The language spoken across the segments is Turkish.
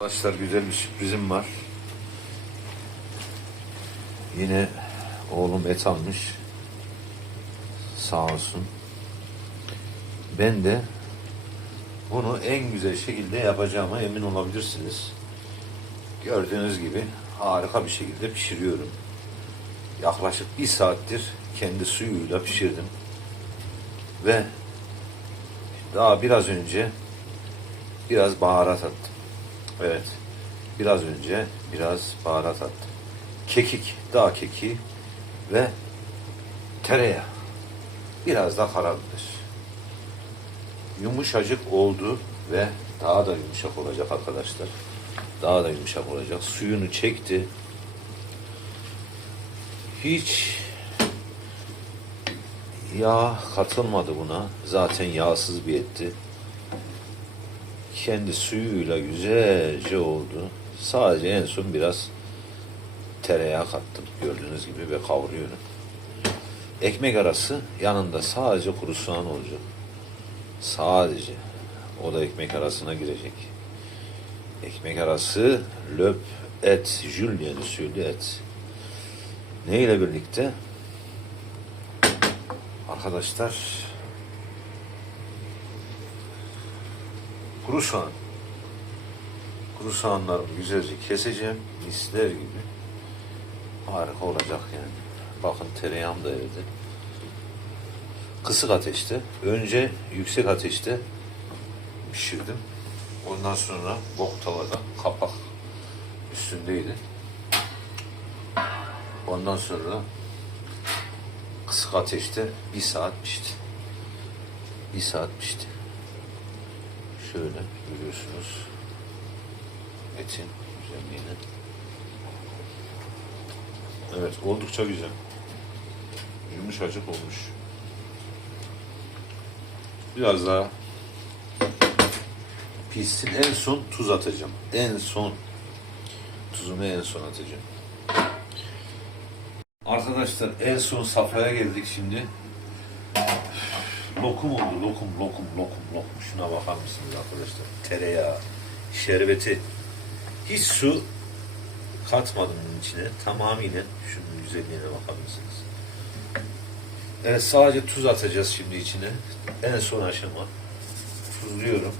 Arkadaşlar güzel bir sürprizim var. Yine oğlum et almış. Sağ olsun. Ben de bunu en güzel şekilde yapacağıma emin olabilirsiniz. Gördüğünüz gibi harika bir şekilde pişiriyorum. Yaklaşık bir saattir kendi suyuyla pişirdim. Ve daha biraz önce biraz baharat attım. Evet. Biraz önce biraz baharat attım. Kekik, dağ keki ve tereyağı. Biraz da karabiber. Yumuşacık oldu ve daha da yumuşak olacak arkadaşlar. Daha da yumuşak olacak. Suyunu çekti. Hiç yağ katılmadı buna. Zaten yağsız bir etti kendi suyuyla güzelce oldu. Sadece en son biraz tereyağı kattım gördüğünüz gibi ve kavuruyorum. Ekmek arası yanında sadece kuru soğan olacak. Sadece. O da ekmek arasına girecek. Ekmek arası löp et, julien usulü et. Ne ile birlikte? Arkadaşlar kuru soğan. Kuru soğanlarımı güzelce keseceğim. Misler gibi. Harika olacak yani. Bakın tereyağım da evde. Kısık ateşte. Önce yüksek ateşte pişirdim. Ondan sonra bok tavada kapak üstündeydi. Ondan sonra kısık ateşte bir saat pişti. Bir saat pişti. Şöyle görüyorsunuz etin güzelliğini. Evet oldukça güzel. Yumuşacık olmuş. Biraz daha pişsin. En son tuz atacağım. En son tuzumu en son atacağım. Arkadaşlar en son safhaya geldik şimdi. Lokum oldu, lokum, lokum, lokum, lokum. Şuna bakar mısınız arkadaşlar? Tereyağı, şerbeti. Hiç su katmadım bunun içine. Tamamıyla şunun güzelliğine bakar mısınız? Evet sadece tuz atacağız şimdi içine. En son aşama. Tuzluyorum.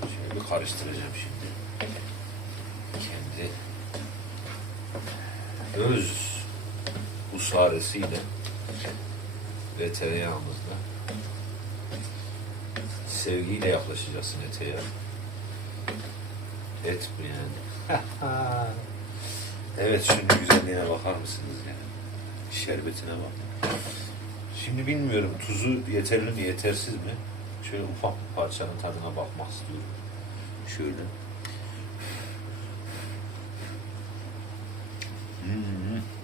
Şimdi bir karıştıracağım şimdi. Kendi öz usaresiyle ve tereyağımızla sevgiyle yaklaşacaksın ete ya. Et bu yani. evet şunun güzelliğine bakar mısınız ya? Şerbetine bak. Şimdi bilmiyorum tuzu yeterli mi yetersiz mi? Şöyle ufak bir parçanın tadına bakmak istiyorum. Şöyle. Hmm.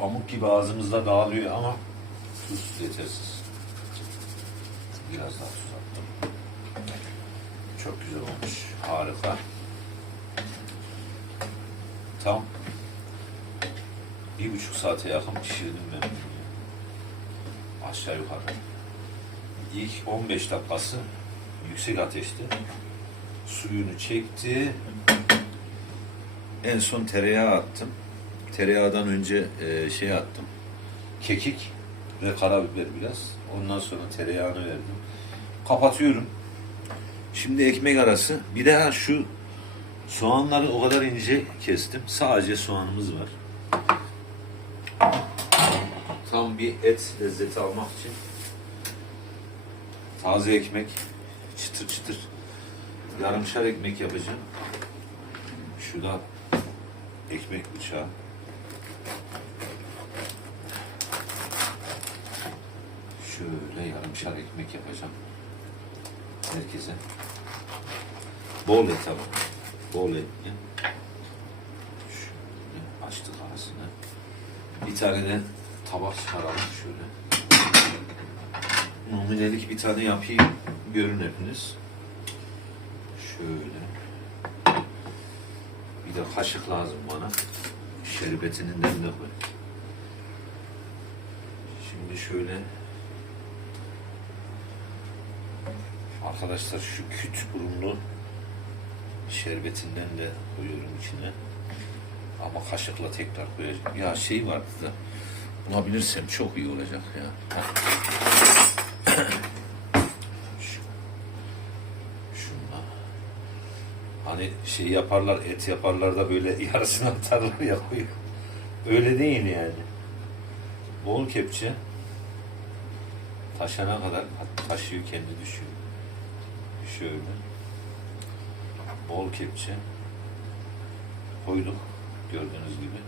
Pamuk gibi ağzımızda dağılıyor ama tuz yetersiz. Biraz daha tuz attım. Çok güzel olmuş. Harika. Tam bir buçuk saate yakın pişirdim ben. Aşağı yukarı. İlk 15 dakikası yüksek ateşte suyunu çekti. En son tereyağı attım. Tereyağından önce e, şey attım. Kekik ve karabiber biraz. Ondan sonra tereyağını verdim. Kapatıyorum. Şimdi ekmek arası. Bir daha şu soğanları o kadar ince kestim. Sadece soğanımız var. Tam bir et lezzeti almak için taze ekmek çıtır çıtır yarımşar ekmek yapacağım. Şu da ekmek bıçağı. Şöyle yarımşar ekmek yapacağım. Herkese. Bol et ama. Bol et. Şöyle açtık arasını. Bir tane de tabak çıkaralım şöyle. Numunelik bir tane yapayım. Görün hepiniz. Şöyle. Bir de kaşık lazım bana. Şerbetinin de koy. Şimdi şöyle Arkadaşlar şu küt burunlu şerbetinden de koyuyorum içine. Ama kaşıkla tekrar koyacağım. Ya şey vardı da bulabilirsem çok iyi olacak ya. Şunla. Hani şey yaparlar, et yaparlar da böyle yarısını atarlar ya koyuyor. Öyle değil yani. Bol kepçe. Taşana kadar taşıyor kendi düşüyor. Şöyle. Bol kepçe. Koyduk. Gördüğünüz gibi.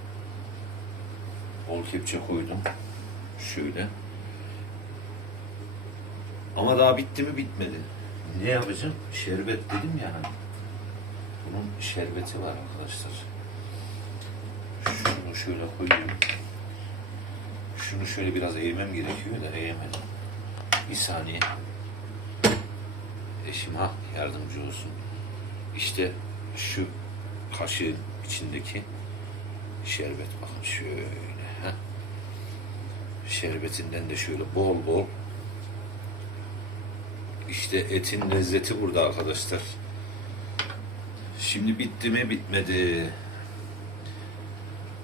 Bol kepçe koydum. Şöyle. Ama daha bitti mi bitmedi. Ne yapacağım? Şerbet dedim ya hani. Bunun şerbeti var arkadaşlar. Şunu şöyle koyuyorum. Şunu şöyle biraz eğmem gerekiyor da eğemedim. Bir saniye. Eşim ha yardımcı olsun. İşte şu kaşığın içindeki şerbet bakın şöyle. Ha. Şerbetinden de şöyle bol bol. İşte etin lezzeti burada arkadaşlar. Şimdi bitti mi bitmedi.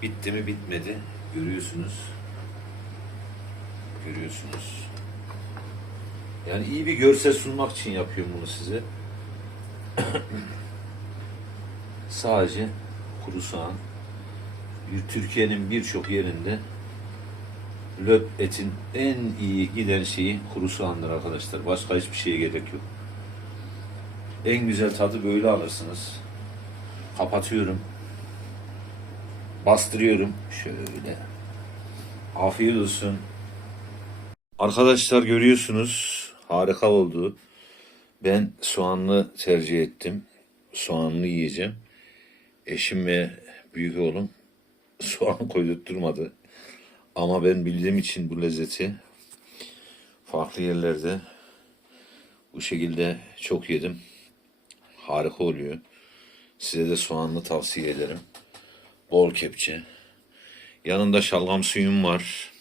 Bitti mi bitmedi. Görüyorsunuz. Görüyorsunuz. Yani iyi bir görsel sunmak için yapıyorum bunu size. Sadece kuru soğan. Türkiye'nin birçok yerinde löp etin en iyi giden şeyi kuru soğandır arkadaşlar. Başka hiçbir şeye gerek yok. En güzel tadı böyle alırsınız. Kapatıyorum. Bastırıyorum. Şöyle. Afiyet olsun. Arkadaşlar görüyorsunuz harika oldu. Ben soğanlı tercih ettim. Soğanlı yiyeceğim. Eşim ve büyük oğlum soğan koydurtturmadı. Ama ben bildiğim için bu lezzeti farklı yerlerde bu şekilde çok yedim. Harika oluyor. Size de soğanlı tavsiye ederim. Bol kepçe. Yanında şalgam suyum var.